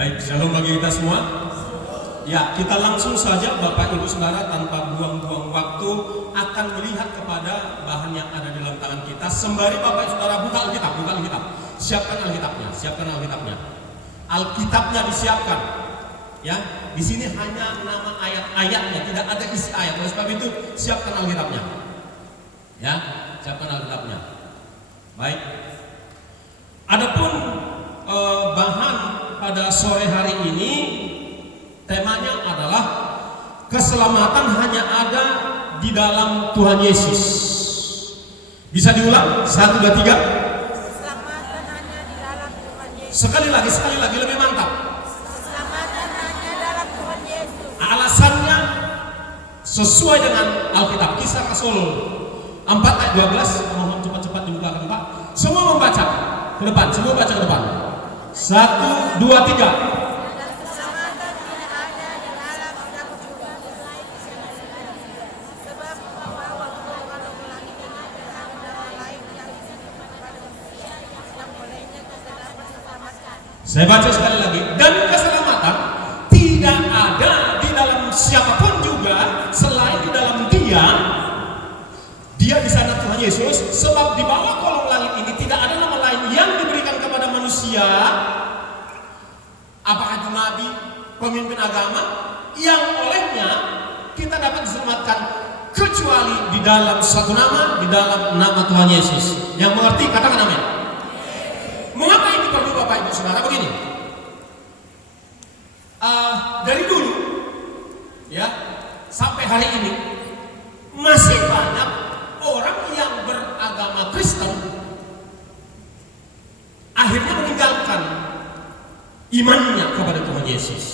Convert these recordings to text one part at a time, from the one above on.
Baik, shalom bagi kita semua. Ya, kita langsung saja Bapak Ibu Saudara tanpa buang-buang waktu akan melihat kepada bahan yang ada di dalam tangan kita. Sembari Bapak Ibu Saudara buka Alkitab. Siapkan Alkitabnya. Alkitabnya disiapkan. Ya, di sini hanya nama ayat-ayatnya, tidak ada isi ayat. Oleh sebab itu, siapkan Alkitabnya. Ya, siapkan Alkitabnya. Baik. Adapun bahan pada sore hari ini temanya adalah keselamatan hanya ada di dalam Tuhan Yesus. Bisa diulang? 1, 2, 3. Keselamatan hanya di dalam Tuhan Yesus. Sekali lagi lebih mantap. Keselamatan hanya dalam Tuhan Yesus. Alasannya sesuai dengan Alkitab. Kisah Rasul 4 ayat 12. Mohon cepat-cepat dibukakan Pak. Semua membaca ke depan. 1, 2, 3. Keselamatan tidak ada di dalam satu juga selain sebab bahwa kalau langit ini adalah nama lain yang diberikan kepada manusia yang bolehnya terdapat keselamatan. Saya baca sekali lagi. Dan keselamatan tidak ada di dalam siapapun juga selain di dalam Dia. Dia di sana Tuhan Yesus. Sebab di bawah kolong langit ini tidak ada nama lain yang diberikan kepada manusia. Apakah itu nabi, pemimpin agama, yang olehnya kita dapat diselamatkan kecuali di dalam satu nama, di dalam nama Tuhan Yesus. Yang mengerti katakan amin. Mengapa ini perlu Bapak Ibu Saudara? Begini, dari dulu ya sampai hari ini masih banyak orang yang beragama Kristen akhirnya meninggalkan imannya kepada Tuhan Yesus.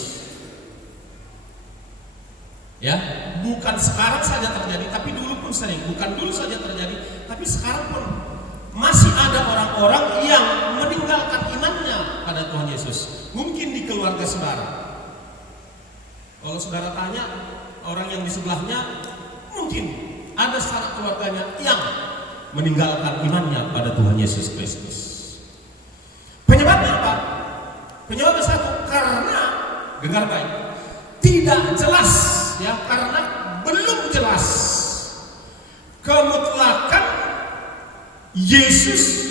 Ya, bukan sekarang saja terjadi, tapi dulu pun sering. Bukan dulu saja terjadi, tapi sekarang pun masih ada orang-orang yang meninggalkan imannya pada Tuhan Yesus. Mungkin di keluarga saudara. Kalau saudara tanya orang yang di sebelahnya, mungkin ada sanak keluarganya yang meninggalkan imannya pada Tuhan Yesus Kristus. Penyebabnya apa? Penyebabnya satu, karena dengar baik, tidak jelas ya, karena belum jelas kemutlakan Yesus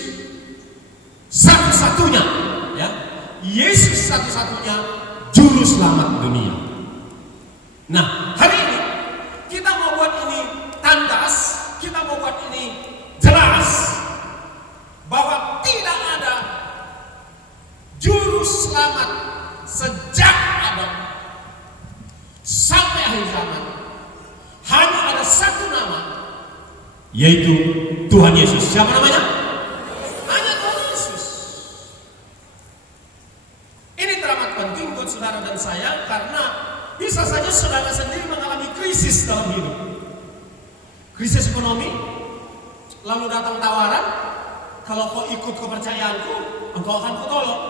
satu-satunya ya, Yesus satu-satunya juru selamat dunia. Nah, hari ini kita mau buat ini tandas, kita mau buat ini jelas bahwa tidak ada juru selamat sejak Adam sampai akhir zaman. Hanya ada satu nama, yaitu Tuhan Yesus. Siapa namanya? Hanya Tuhan Yesus. Ini teramat penting buat saudara dan saya, karena bisa saja saudara sendiri mengalami krisis dalam hidup. Krisis ekonomi, lalu datang tawaran, kalau kau ikut kepercayaanku, engkau akan kutolong.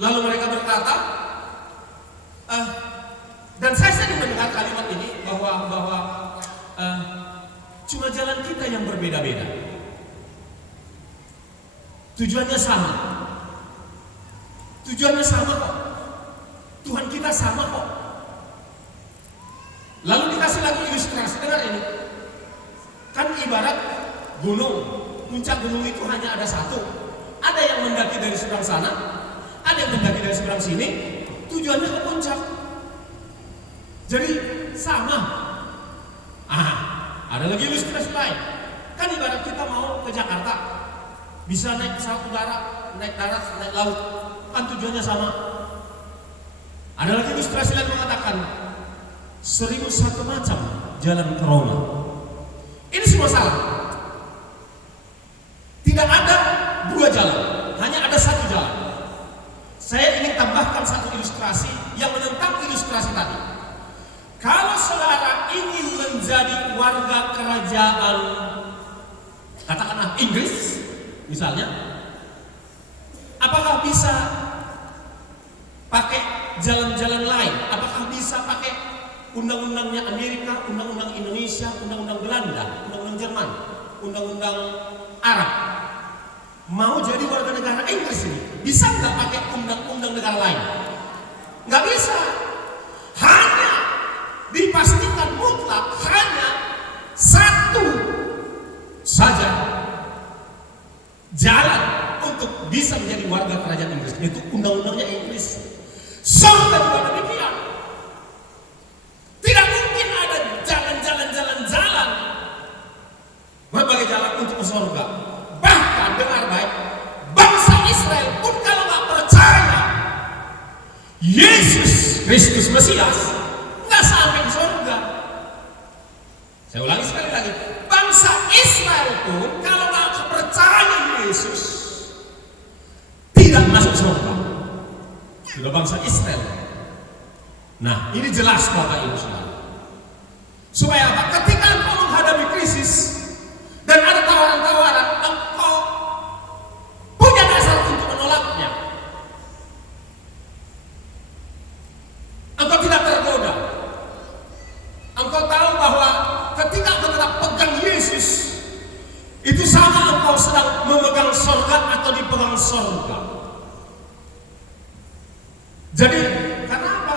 Lalu mereka berkata, dan saya sering mendengar kalimat ini bahwa cuma jalan kita yang berbeda-beda. Tujuannya sama. Tujuannya sama kok. Tuhan kita sama kok. Lalu dikasih lagi ilustrasi, dengar ini. Kan ibarat gunung, puncak gunung itu hanya ada satu. Ada yang mendaki dari seberang sana, ada yang mendaki dari seberang sini, tujuannya ke puncak. Jadi sama. Ada lagi ilustrasi lain. Kan ibarat kita mau ke Jakarta, bisa naik pesawat udara, naik darat, naik laut, kan tujuannya sama. Ada lagi ilustrasi lain mengatakan 1001 macam jalan ke Roma. Ini semua salah. Tidak ada dua jalan, hanya ada satu jalan. Saya ingin tambahkan satu ilustrasi yang menentang ilustrasi tadi. Kalau saudara ingin menjadi warga kerajaan, katakanlah Inggris misalnya, apakah bisa pakai jalan-jalan lain? Apakah bisa pakai undang-undangnya Amerika, undang-undang Indonesia, undang-undang Belanda, undang-undang Jerman, undang-undang Arab? Mau jadi warga negara Inggris ini, bisa nggak pakai undang-undang negara lain? Nggak bisa. Hanya dipastikan mutlak hanya satu saja jalan untuk bisa menjadi warga kerajaan Inggris, yaitu undang-undangnya Inggris. Surga juga demikian. Tidak mungkin ada jalan berbagai jalan untuk ke surga. Bahkan dengar baik, bangsa Israel pun kalau nggak percaya Yesus Kristus Mesias, nggak sampai ke surga. Saya ulangi sekali lagi, bangsa Israel pun kalau nggak percaya Yesus tidak masuk surga. Sudah bangsa Israel. Nah, ini jelas Bapak Ibu Saudara. Supaya apa? Ketika engkau menghadapi krisis dan ada tawaran-tawaran, engkau punya dasar untuk menolaknya. Engkau tidak tergoda. Engkau tahu bahwa ketika engkau tetap pegang Yesus, itu sama engkau sedang memegang surga atau dipegang surga. Jadi, karena apa?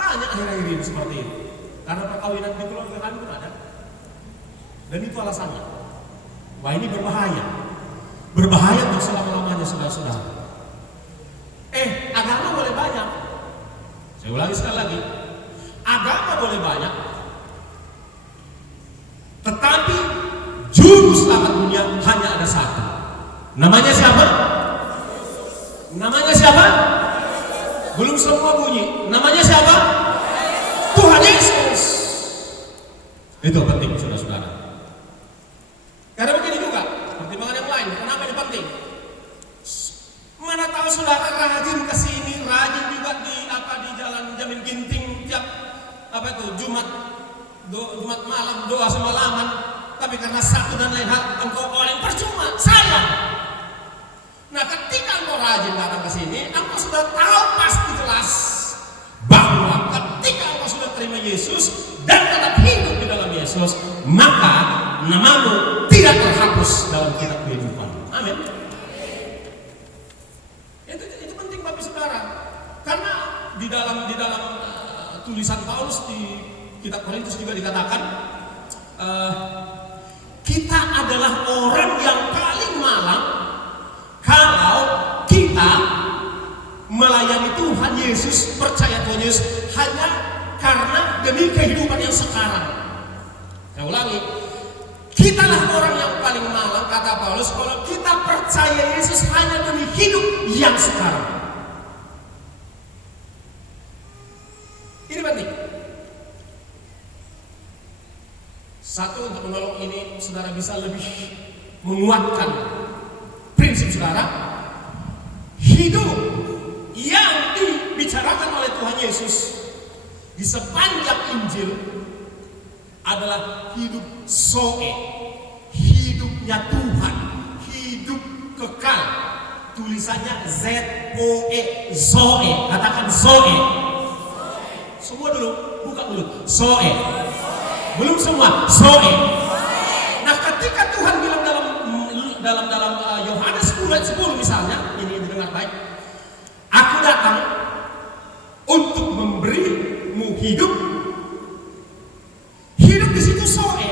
Banyak akhir-akhir ini seperti itu. Karena perkawinan di keluarga kami pun ada. Dan itu alasannya. Wah, ini berbahaya. Berbahaya untuk selama-lamanya, saudara-saudara. Agama boleh banyak. Saya ulangi sekali lagi. Agama boleh banyak. Tetapi juru selamat dunia hanya ada satu. Namanya siapa? Namanya siapa? Belum semua bunyi. Namanya siapa? Tuhan Yesus. Itu penting, saudara-saudara. Karena begini juga pertimbangan yang lain. Kenapa ini penting? Mana tahu saudara rajin kesini, rajin juga di jalan Jamin Ginting tiap Jumat malam doa semalaman. Tapi karena satu dan lain hal engkau oleh percuma, sayang. Nah, ketika engkau rajin datang ke sini, engkau sudah tahu pasti jelas bahwa ketika engkau sudah terima Yesus dan tetap hidup di dalam Yesus, maka namamu tidak terhapus dalam kitab kehidupan. Amin. Itu penting Bapak Saudara. Karena di dalam tulisan Paulus di kitab Korintus juga dikatakan kita adalah orang yang paling malang kalau kita melayani Tuhan Yesus, percaya Tuhan Yesus hanya karena demi kehidupan yang sekarang. Saya ulangi, kitalah orang yang paling malang, kata Paulus, kalau kita percaya Yesus hanya demi hidup yang sekarang. Ini penting. Satu, untuk menolong ini saudara bisa lebih menguatkan prinsip saudara, hidup yang dibicarakan oleh Tuhan Yesus di sepanjang Injil adalah hidup Zoe, hidupnya Tuhan, hidup kekal. Tulisannya Z-O-E, Zoe. Katakan Zoe. Semua dulu, buka dulu. Zoe. Belum semua, Zoe. Nah, ketika Tuhan bilang dalam Yohanes 10 misalnya, ini dengar baik. Aku datang untuk memberimu hidup. Hidup di situ Zoe.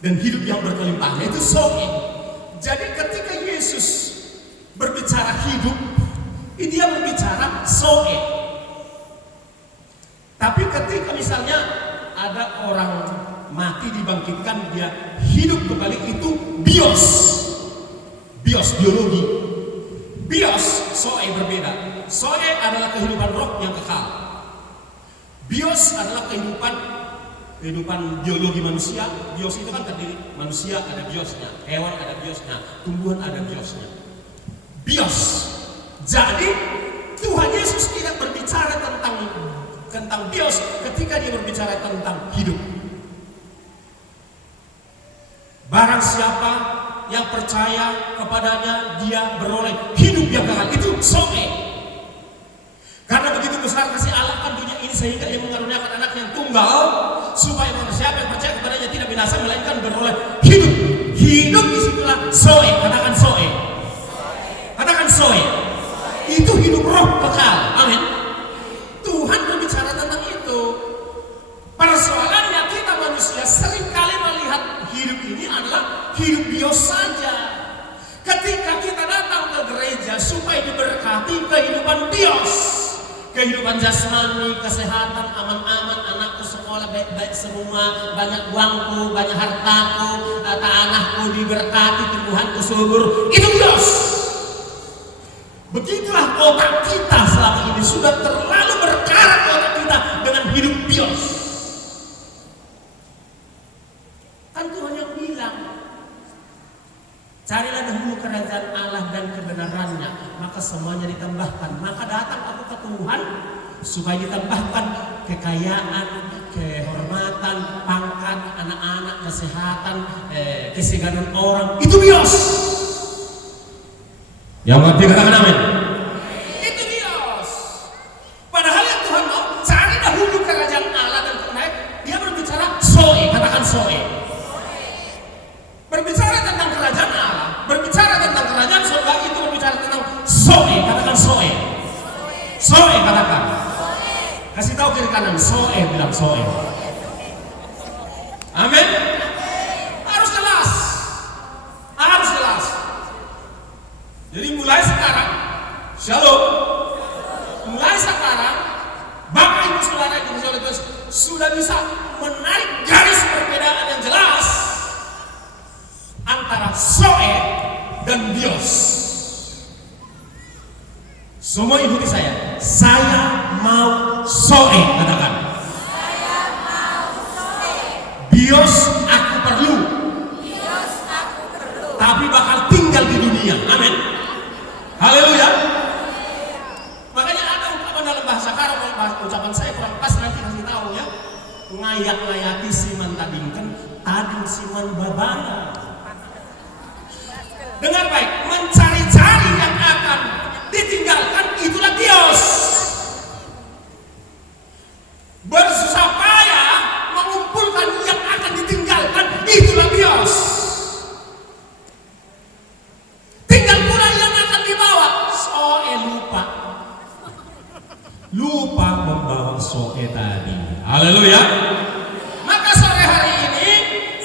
Dan hidup yang berkelimpahan itu Zoe. Jadi ketika Yesus berbicara hidup, dia berbicara Zoe. Tapi ketika misalnya ada orang mati dibangkitkan, dia hidup kembali, itu bios. Bios, biologi. Bios, Zoe berbeda. Zoe adalah kehidupan roh yang kekal. Bios adalah kehidupan biologi manusia. Bios itu kan terdiri manusia, ada biosnya, hewan ada biosnya, tumbuhan ada biosnya. Bios. Jadi Tuhan Yesus tidak berbicara tentang bios ketika dia berbicara tentang hidup. Barang siapa yang percaya kepadanya, dia beroleh hidup yang kekal. Itu Zoe. Karena begitu besar kasih Allah kan dunia ini sehingga ia mengaruniakan anak yang tunggal, supaya siapa yang percaya kepadanya tidak binasa melainkan beroleh hidup. Hidup disitulah Zoe. Katakan Zoe. Katakan Zoe. Itu hidup roh kekal. Amin. hidup bios saja. Ketika kita datang ke gereja supaya diberkati kehidupan bios, kehidupan jasmani, kesehatan, aman-aman, anakku sekolah baik-baik semua, banyak uangku, banyak hartaku, tanahku diberkati, tumbuhanku subur, itu bios. Begitulah otak kita selama ini, sudah terlalu berkarat otak kita dengan hidup bios. Kan Tuhan yang bilang, carilah dahulu kerajaan Allah dan kebenarannya, maka semuanya ditambahkan. Maka datang aku ke Tuhan supaya ditambahkan kekayaan, kehormatan, pangkat, anak-anak, kesehatan, kesegaran orang. Itu bios. Yang ngerti katakan amin. Itu bios. Padahal yang Tuhan mau, cari dahulu kerajaan Allah dan kebenarannya. Dia berbicara soe, katakan soe. Berbicara tentang kerajaan Allah, berbicara tentang kerajaan surga, itu berbicara tentang soe, katakan soe. Soe katakan. Kasih tahu kiri kanan, soe, bilang soe. Amin. Harus jelas. Harus jelas. Jadi mulai sekarang, shalom. Mulai sekarang, Bapak Ibu Saudara yang dikasihi oleh Tuhan sudah bisa menarik garis perbedaan yang jelas antara soe dan bios. Semua ikuti saya. Saya mau soe, katakan. Saya mau soe. Bios aku perlu. Bios aku perlu. Tapi bakal tinggal di dunia. Amin. Haleluya. Makanya ada ungkapan dalam bahasa Arab, ucapan saya kurang pas, nanti kasih tahu ya. Ngayak-ngayati siman tadingkan, tading siman babana. Dengar baik, mencari-cari yang akan ditinggalkan itulah bios. Bersusah payah mengumpulkan yang akan ditinggalkan itulah bios. Tinggal pula yang akan dibawa, soe lupa. Lupa membawa soe tadi. Haleluya. Maka sore hari ini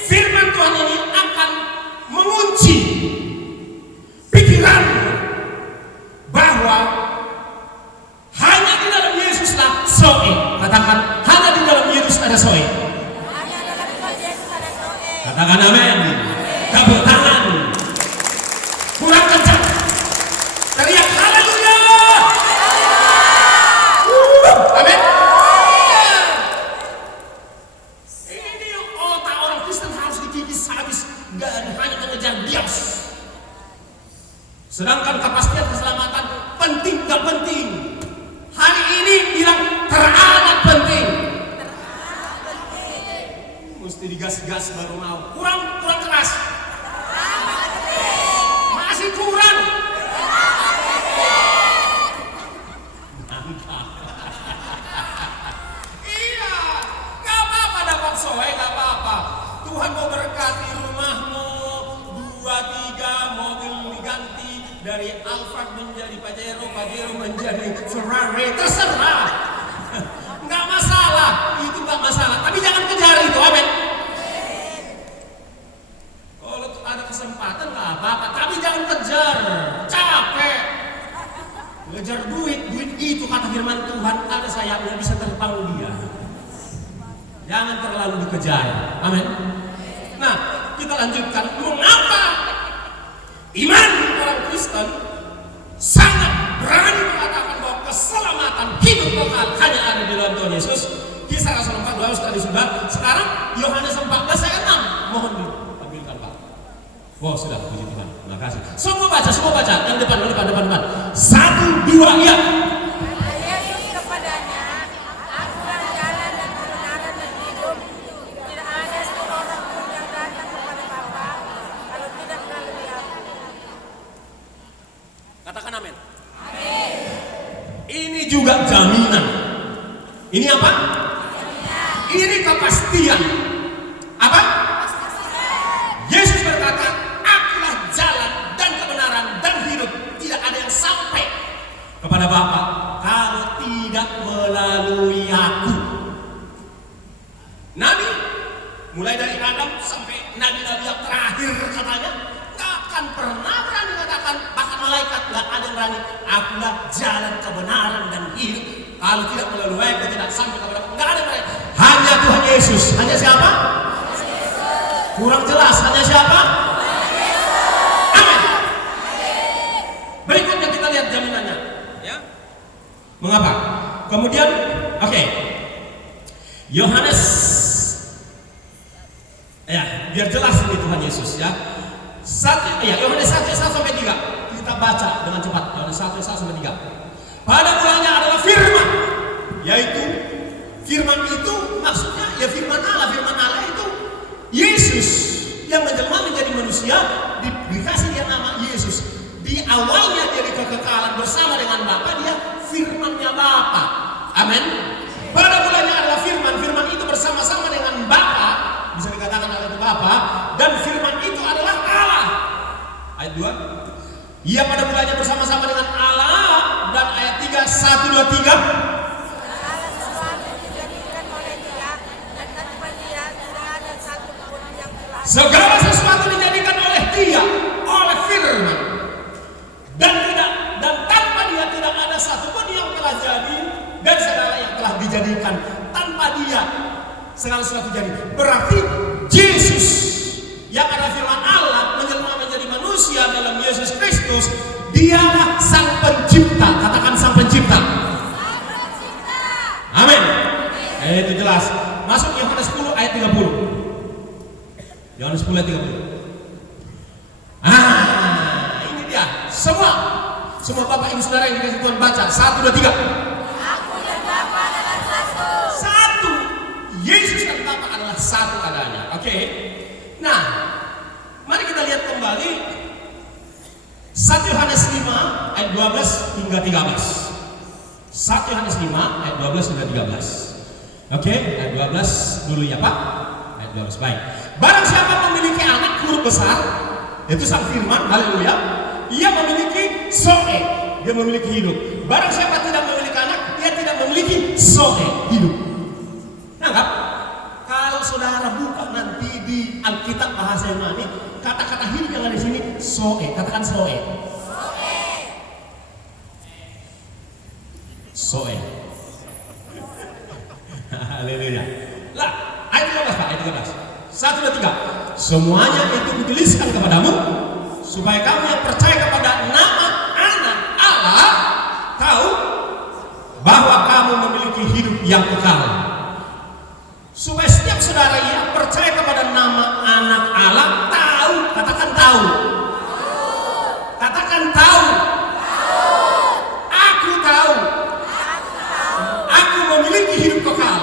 firman Tuhan ini akan mengunci pikiran bahwa hanya di dalam Yesuslah soe. Katakan, hanya di dalam Yesus ada soe. Hanya dalam Tuhan Yesus ada soe. Katakan amin. Tepuk tangan. Kurang kencang. Teriak haleluya. Amin. Ini otak orang Kristen harus dikikis habis dari hanya mengejar bios. Sedangkan kepastian keselamatan penting gak penting. Hari ini bilang teramat penting. Mesti digas-gas baru mau. Kurang keras. Masih kurang. Iya, gak apa-apa dapat soe, gak apa-apa. Tuhan mau berkati rumahmu, 2-3 mobil diganti dari Alphard menjadi Pajero menjadi Ferrari, terserah. Nggak masalah, itu nggak masalah. Tapi jangan kejar itu, amin. Kalau ada kesempatan nggak apa-apa, tapi jangan kejar, capek. Ngejar duit itu kata firman Tuhan ada sayapnya bisa terbang dia. Jangan terlalu dikejar, amin. Nah, kita lanjutkan. Mengapa iman orang Kristen sangat berani mengatakan bahwa keselamatan hidup kekal hanya ada di dalam Tuhan Yesus? Kisah Rasul 4 tadi sudah. Sekarang Yohanes 14 ayat 6. Mohon ditampilkan Pak. Wow, sudah, puji Tuhan. Terima kasih. Semua baca. Yang depan. 1, 2, ya. Kata Yesus kepadanya, akulah jalan dan kebenaran dan hidup. Tidak ada seorang pun yang datang kepada Bapa kalau tidak melalui aku. Katakan amin. Amin. Ini juga jaminan. Ini apa? Ini kepastian. Apa? Yesus berkata, akulah jalan dan kebenaran dan hidup. Tidak ada yang sampai kepada Bapa kalau tidak melalui aku. Nabi, mulai dari Adam sampai nabi-nabi yang terakhir kata berani, akulah jalan kebenaran dan hidup. Kalau tidak melalui aku tidak sampai kepada aku. Enggak ada mereka. Hanya Tuhan Yesus. Hanya siapa? Kurang jelas. Hanya siapa? Amin. Berikutnya kita lihat jaminannya. Ya. Mengapa? Kemudian, oke. Yohanes, ya, biar jelas ini Tuhan Yesus ya. Yohanes 1:1-3. Kita baca dengan cepat. Yohanes 1:1-3. Pada mulanya adalah firman, yaitu firman itu maksudnya ya firman Allah. Firman Allah itu Yesus yang menjelma menjadi manusia, dikasih dia nama Yesus. Di awalnya dari kekekalan bersama dengan Bapa, dia firman-Nya Bapa. Amin. Pada mulanya adalah firman. Firman itu bersama-sama dengan Bapa, bisa dikatakan Allah itu Bapa, dan firman itu adalah Allah. Ayat 2. Ia pada mulanya bersama-sama dengan Allah, dan ayat 3, 1, 2, 3. Segala sesuatu dijadikan oleh Dia, oleh firman. Dan tanpa Dia tidak ada satupun yang telah jadi, dan segala yang telah dijadikan tanpa Dia segala sesuatu jadi. Berarti Yesus yang ada firman Allah menjelma menjadi manusia dalam Yesus Kristus, Dialah Sang Pencipta. Katakan Sang Pencipta. Amin. Itu jelas. Masuk Yohanes 10 ayat 30. Yohanes 10 ayat 30. Ini dia. Semua Bapak Ibu Saudara yang dikasih Tuhan baca. 1, 2, 3. Aku dan Bapa adalah satu. Satu. Yesus dan Bapa adalah satu adanya. Oke. Nah, mari kita lihat kembali 1 Yohanes 5 ayat 12 hingga 13. 1 Yohanes 5 ayat 12 hingga 13. Oke, ayat 12 dulu ya Pak. Ayat 12. Baik. Barang siapa memiliki anak huruf besar, itu Sang Firman, haleluya, ia memiliki zoe, dia memiliki hidup. Barang siapa tidak memiliki anak, dia tidak memiliki zoe, hidup. Nangkap? Kalau saudara buka nanti di Alkitab bahasa Yunani, kata-kata hidup yang ada di sini zoe, katakan zoe. Zoe. Haleluya. Lah, ayat 13 Pak, ayat 13. 1, 2, 3. Semuanya itu kutuliskan kepadamu, supaya kamu yang percaya kepada nama Anak Allah tahu bahwa kamu memiliki hidup yang kekal. Supaya setiap saudara yang percaya kepada nama Anak Allah tahu, katakan tahu. Katakan tahu. Aku tahu. Aku memiliki hidup kekal.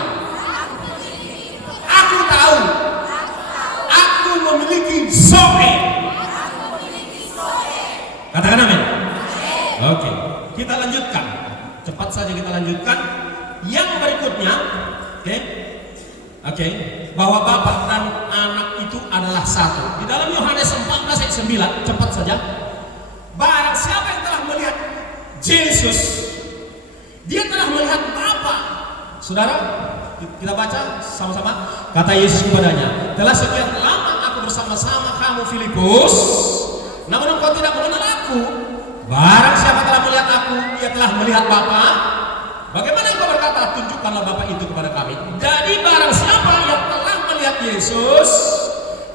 Aku tahu. Aku memiliki zoe. Katakan amin. Oke, kita lanjutkan. Cepat saja kita lanjutkan. Yang berikutnya, oke, bahwa Bapa dan Anak itu adalah satu. Di dalam Yohanes 14 ayat 9, cepat saja. Barang siapa yang telah melihat Yesus, dia telah melihat Bapa. Saudara, kita baca sama-sama. Kata Yesus kepadanya, telah sekian lama aku bersama-sama kamu Filipus, namun engkau tidak mengenal aku. Barang siapa telah melihat aku, dia telah melihat Bapa. Bagaimana engkau berkata, tunjukkanlah Bapa itu kepada kami. Jadi barang siapa yang telah melihat Yesus,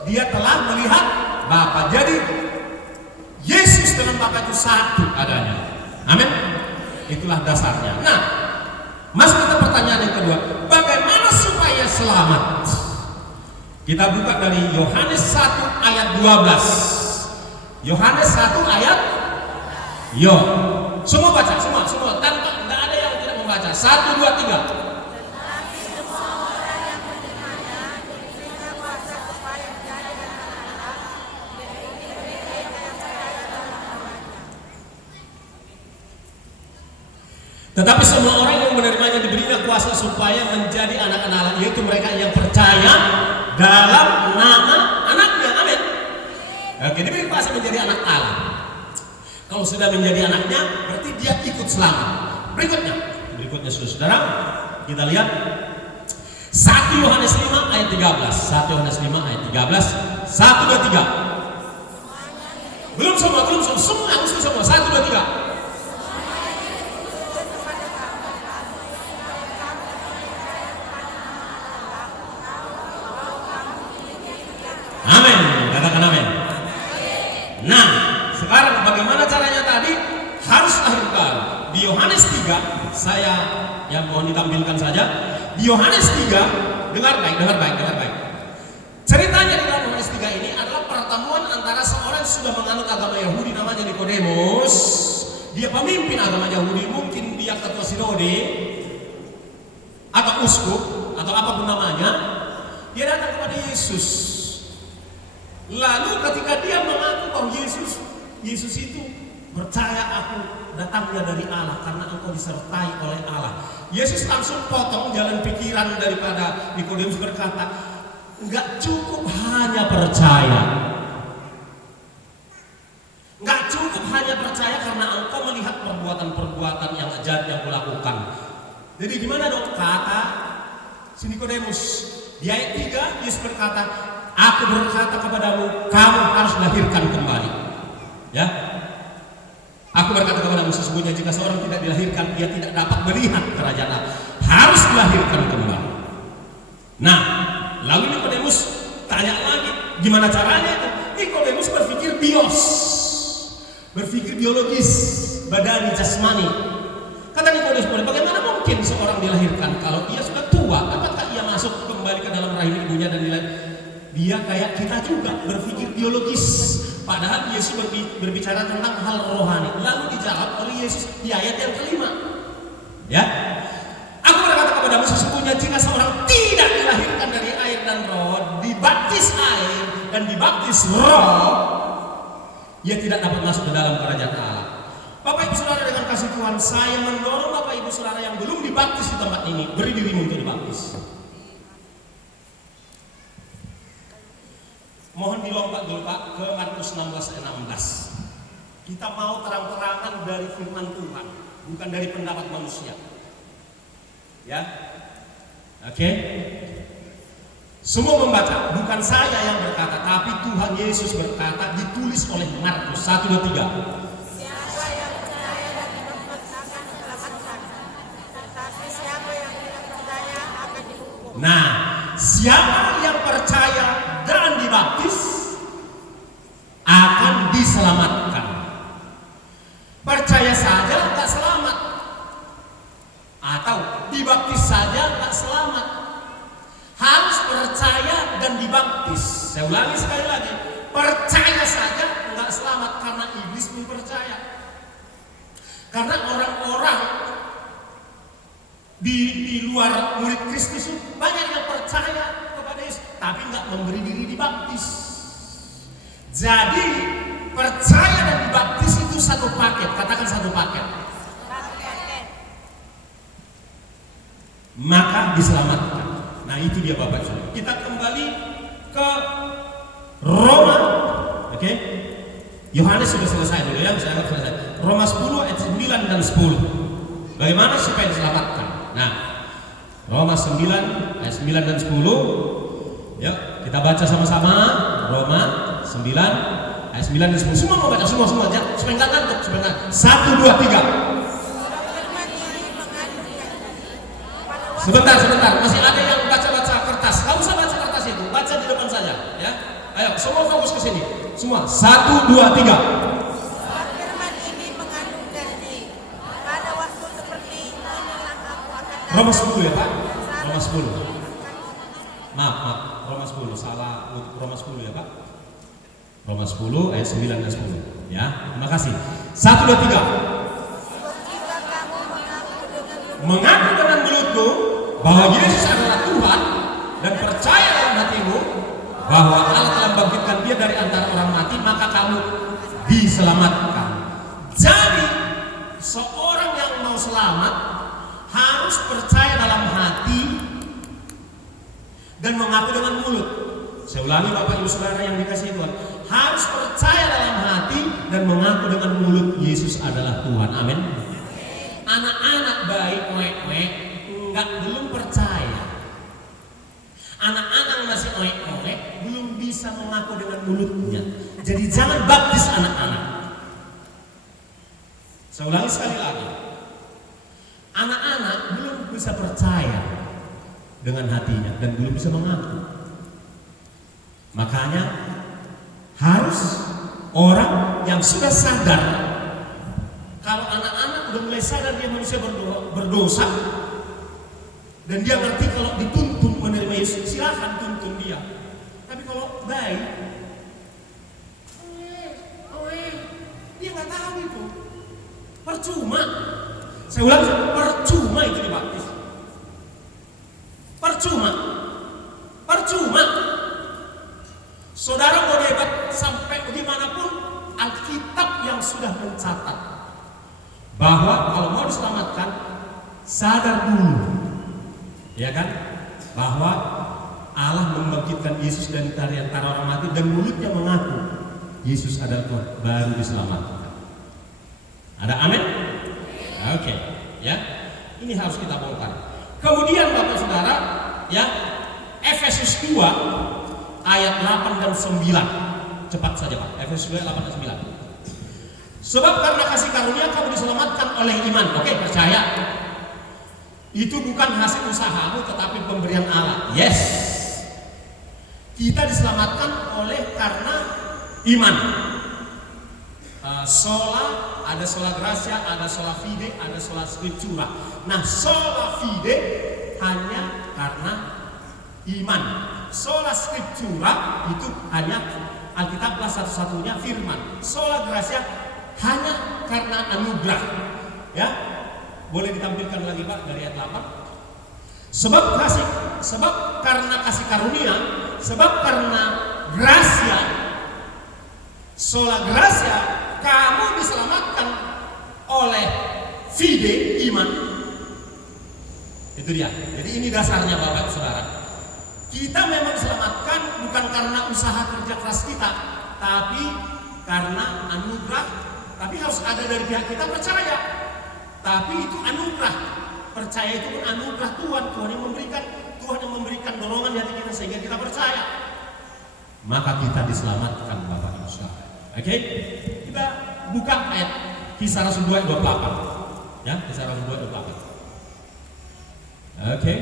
dia telah melihat Bapa. Jadi Yesus dengan Bapa itu satu adanya. Amin. Itulah dasarnya. Nah, masuk kita pertanyaan yang kedua, bagaimana supaya selamat? Kita buka dari Yohanes 1 ayat 12. Yohanes 1 ayat semua baca, semua tanpa enggak ada yang tidak membaca. 1, 2, 3. Tetapi semua orang yang menerimanya diberinya kuasa supaya menjadi anak-anak Allah, yaitu mereka yang percaya dalam nama Anaknya. Amin. Oke, diberi kuasa menjadi anak Allah. Kalau sudah menjadi anaknya, berarti dia ikut selamat. Berikutnya saudara, kita lihat 1 Yohanes 5 ayat 13. 1 Yohanes 5 ayat 13. 1, 2, 3. Belum semua. 1, 2, 3. Saya yang mohon ditampilkan saja. Di Yohanes 3, dengar baik. Ceritanya di dalam Yohanes 3 ini adalah pertemuan antara seorang yang sudah menganut agama Yahudi namanya Nikodemus. Dia pemimpin agama Yahudi, mungkin dia ketua sinode atau uskup atau apapun namanya. Dia datang kepada Yesus. Lalu ketika dia mengaku bahwa Yesus itu percaya aku datangnya dari Allah karena engkau disertai oleh Allah. Yesus langsung potong jalan pikiran daripada Nikodemus, berkata, enggak cukup hanya percaya. Enggak cukup hanya percaya karena engkau melihat perbuatan-perbuatan yang jahat yang kulakukan. Jadi gimana dong? Kata si Nikodemus di ayat 3, Yesus berkata, aku berkata kepadamu, kamu harus dilahirkan kembali. Ya, aku berkata kepadamu, sesungguhnya jika seorang tidak dilahirkan, dia tidak dapat melihat kerajaan Allah. Harus dilahirkan kembali. Nah, lalu Nikodemus tanya lagi, gimana caranya itu? Nikodemus berpikir berpikir biologis, badani, jasmani. Kata Nikodemus, bagaimana mungkin seorang dilahirkan kalau ia sudah tua? Apakah ia masuk kembali ke dalam rahim ibunya dan dia kayak kita juga berpikir biologis. Padahal Yesus berbicara tentang hal rohani. Lalu dijawab oleh Yesus di ayat yang kelima. Ya, aku berkata kepadamu, sesungguhnya jika seorang tidak dilahirkan dari air dan roh, dibaptis air dan dibaptis roh, ia tidak dapat masuk ke dalam kerajaan Allah. Bapak Ibu Saudara, dengan kasih Tuhan, saya mendorong Bapak Ibu Saudara yang belum dibaptis di tempat ini, beri dirimu untuk dibaptis. Mohon dilompat dulu Pak ke Markus 16:16. Kita mau terang-terangan dari firman Tuhan, bukan dari pendapat manusia. Ya, oke. Semua membaca, bukan saya yang berkata, tapi Tuhan Yesus berkata, ditulis oleh Markus 1, 2, 3. Siapa yang percaya dan dibaptis akan diselamatkan, tetapi siapa yang tidak percaya akan dihukum. Nah, siapa yang percaya dan dibaptis akan diselamatkan. Percaya saja tak selamat, atau dibaptis saja tak selamat. Harus percaya dan dibaptis. Saya ulangi sekali lagi, percaya saja nggak selamat karena iblis pun percaya. Karena orang-orang di luar murid Kristus banyak yang percaya kepada Yesus, tapi nggak memberi diri dibaptis. Jadi percaya dan dibaptis itu satu paket. Katakan satu paket. Maka diselamatkan. Nah itu dia Bapak Ibu. Kita kembali ke Roma. Oke. Yohanes sudah selesai dulu ya, saya anggap selesai. Roma 10 ayat 9 dan 10. Bagaimana supaya diselamatkan? Nah, Roma 9 ayat 9 dan 10. Yuk, kita baca sama-sama. Roma 9 ayat 9 dan 10. Semua mau baca, semua ya. Supaya enggak ngantuk, supaya 1, 2, 3. Sebentar, masih ada yang baca-baca kertas. Kamu usah baca kertas itu, baca di depan saja, ya. Ayo, semua fokus ke sini. Semua, 1, 2, 3. Firman ini mengandung janji. Pada waktu seperti inilah aku akan datang. Roma 10 ya Pak? Roma 10. Maaf, Roma 10, salah. Roma 10 ya Pak? Roma 10 ayat 9 dan 10. Ya, terima kasih. 1, 2, 3. Jika kamu Mengaku dengan mulutmu bahwa Yesus adalah Tuhan dan percaya dalam hatimu bahwa Allah telah bangkitkan dia dari antara orang mati, maka kamu diselamatkan. Jadi seorang yang mau selamat harus percaya dalam hati dan mengaku dengan mulut. Saya ulangi Bapak Ibu Saudara yang dikasihi Tuhan, harus percaya dalam hati dan mengaku dengan mulut Yesus adalah Tuhan. Amin. Anak-anak baik belum percaya. Anak-anak masih belum bisa mengaku dengan mulutnya. Jadi jangan baptis anak-anak. Saya ulangi sekali lagi. Anak-anak belum bisa percaya dengan hatinya dan belum bisa mengaku. Makanya harus orang yang sudah sadar kalau anak-anak udah mulai dia sadar dia manusia berdosa, dan dia ngerti kalau dituntun menerima Yesus, silakan tuntun dia. Tapi kalau baik, dia nggak tahu itu. Percuma. Saya ulang, percuma itu dibaptis. Percuma. Saudara mau hebat sampai dimanapun, Alkitab yang sudah mencatat bahwa kalau mau diselamatkan, sadar dulu, ya kan, bahwa Allah membangkitkan Yesus dari antara orang mati dan mulutnya mengaku Yesus adalah Tuhan, baru diselamatkan. Ada amin? Oke, ya. Ini harus kita bongkar. Kemudian Bapak Saudara, ya, Efesus 2 ayat 8 dan 9. Cepat saja Pak. Efesus 2 ayat 8 dan 9. Sebab karena kasih karunia kamu diselamatkan oleh iman. Oke, percaya. Itu bukan hasil usahamu tetapi pemberian Allah. Yes. Kita diselamatkan oleh karena iman. Ada sola gratia, ada sola fide, ada sola scriptura. Nah, sola fide hanya karena iman. Sola scriptura itu hanya Alkitablah satu-satunya firman. Sola gratia hanya karena anugerah. Ya, boleh ditampilkan lagi Pak dari ayat 8. Sebab karena kasih karunia, sebab karena gracia, sola gratia, kamu diselamatkan oleh fide, iman. Itu dia. Jadi ini dasarnya Bapak Saudara. Kita memang diselamatkan bukan karena usaha kerja keras kita, tapi karena anugerah. Tapi harus ada dari pihak kita percaya. Tapi itu anugerah. Percaya itu pun anugerah Tuhan. Tuhan yang memberikan dorongan di hati kita sehingga kita percaya. Maka kita diselamatkan Bapak Ibu Saudara. Oke? Kita buka ayat Kisah Rasul 2 ayat 28. Ya, Kisah Rasul 2 ayat 28. Oke,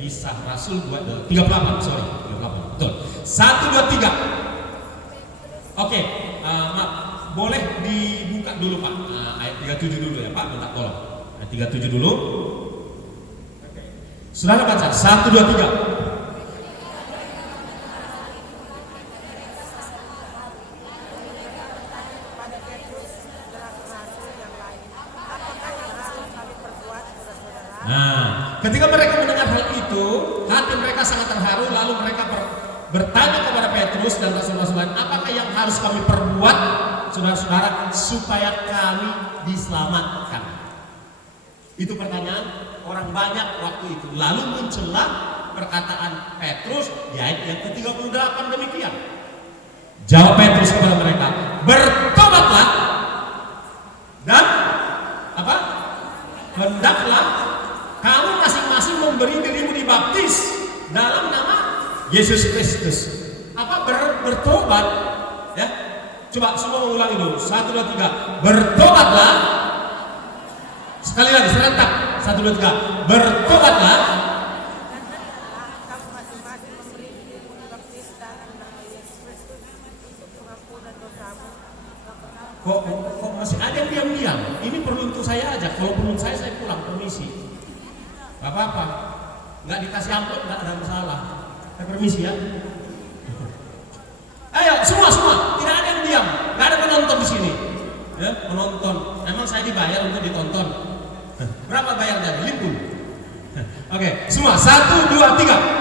Kisah Rasul 2 38, sorry, 38. Betul. 1 2 3. Oke, maaf, boleh dibuka dulu Pak. Ayat 37 dulu ya Pak, minta tolong. Ayat 37 dulu. Oke. Saudara baca 1 2 3. Nah, ketika mereka mendengar hal itu, hati mereka sangat terharu. Lalu mereka bertanya kepada Petrus dan rasul-rasul lain, apakah yang harus kami perbuat, saudara-saudara, supaya kami diselamatkan? Itu pertanyaan orang banyak waktu itu. Lalu muncullah perkataan Petrus di ayat yang ke-38 demikian. Jawab Petrus kepada mereka, bertobatlah dan apa? Hendaklah kamu masing-masing memberi dirimu dibaptis dalam nama Yesus Kristus. Apa bertobat? Ya, coba semua mengulangi dulu. 1 2 3. Bertobatlah. Sekali lagi serentak. 1 2 3. Bertobatlah. Kamu masing-masing memberi dirimu dibaptis dalam nama Yesus Kristus untuk pengampunan dosamu. Kok masih ada yang diam-diam? Ini perlu untuk saya aja. Kalau perlu saya pulang, permisi. Gak apa-apa, nggak dikasih amplop nggak ada masalah. Saya permisi ya. Ayo semua, tidak ada yang diam, nggak ada penonton di sini. Ya, penonton. Emang saya dibayar untuk ditonton. Berapa bayarnya? 50. Oke, semua 1 2 3.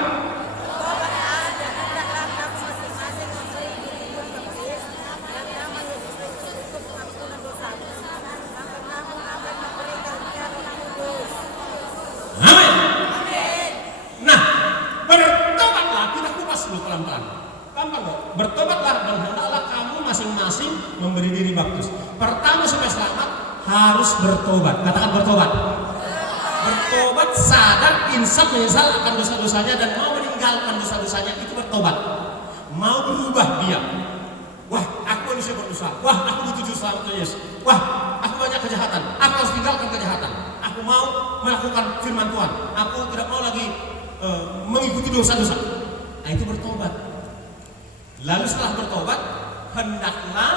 Bertobatlah dan hendaklah kamu masing-masing memberi diri baptis. Pertama supaya selamat harus bertobat. Katakan bertobat. Bertobat, sadar, insaf, menyesal akan dosa-dosanya dan mau meninggalkan dosa-dosanya, itu bertobat. Mau berubah dia. Wah, aku manusia berdosa. Wah, aku butuh juru selamat Yesus. Wah, aku banyak kejahatan. Aku harus tinggalkan kejahatan. Aku mau melakukan firman Tuhan. Aku tidak mau lagi mengikuti dosa-dosa. Nah, itu bertobat. Lalu setelah bertobat, hendaklah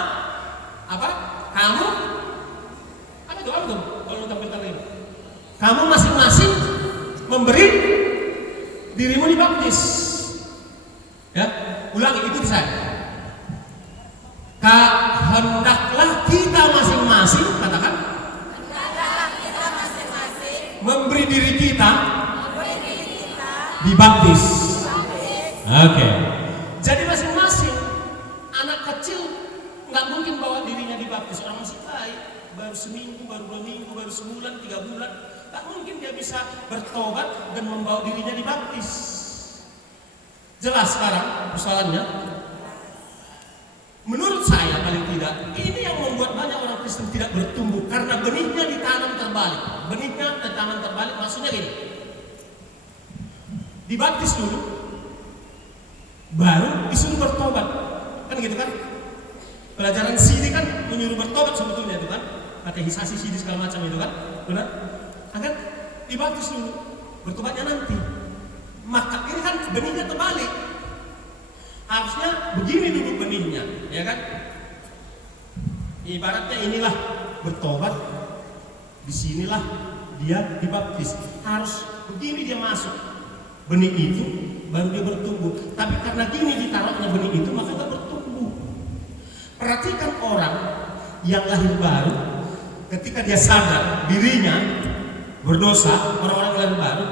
apa? Kamu apa itu? Kalau tampilkan lagi Kamu masing-masing memberi dirimu dibaptis. Ya, ulangi, ikuti saya. Hendaklah kita masing-masing, katakan, memberi diri kita dibaptis. Oke. Jadi masing-masing anak kecil nggak mungkin bawa dirinya dibaptis. Orang masih baik, baru seminggu, baru 2 minggu, baru sebulan, 3 bulan, tak mungkin dia bisa bertobat dan membawa dirinya dibaptis. Jelas sekarang persoalannya? Menurut saya paling tidak, ini yang membuat banyak orang Kristen tidak bertumbuh karena benihnya ditanam terbalik. Benihnya ditanam terbalik, maksudnya gini. Dibaptis dulu, baru disuruh bertobat. Kan gitu kan? Pelajaran CD kan menyuruh bertobat sebetulnya itu kan? Katekisasi CD segala macam itu kan? Benar? Akan dibaptis dulu, bertobatnya nanti. Maka ini kan benihnya terbalik. Harusnya begini dulu benihnya, ya kan? Ibaratnya inilah bertobat, disinilah dia dibaptis. Harus begini dia masuk benih itu, baru dia bertumbuh. Tapi karena gini ditaruhnya benih itu, maka tak bertumbuh. Perhatikan orang yang lahir baru, ketika dia sadar dirinya berdosa, orang-orang yang lahir baru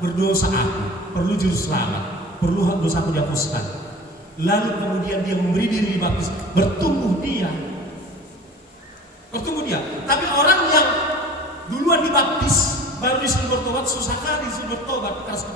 berdosa aku, perlu juru selamat, perlu dosaku dihapuskan. Lalu kemudian dia memberi diri dibaptis, bertumbuh dia. Tapi orang yang duluan dibaptis baru disuruh bertobat, susah kali disuruh bertobat, keras kepala.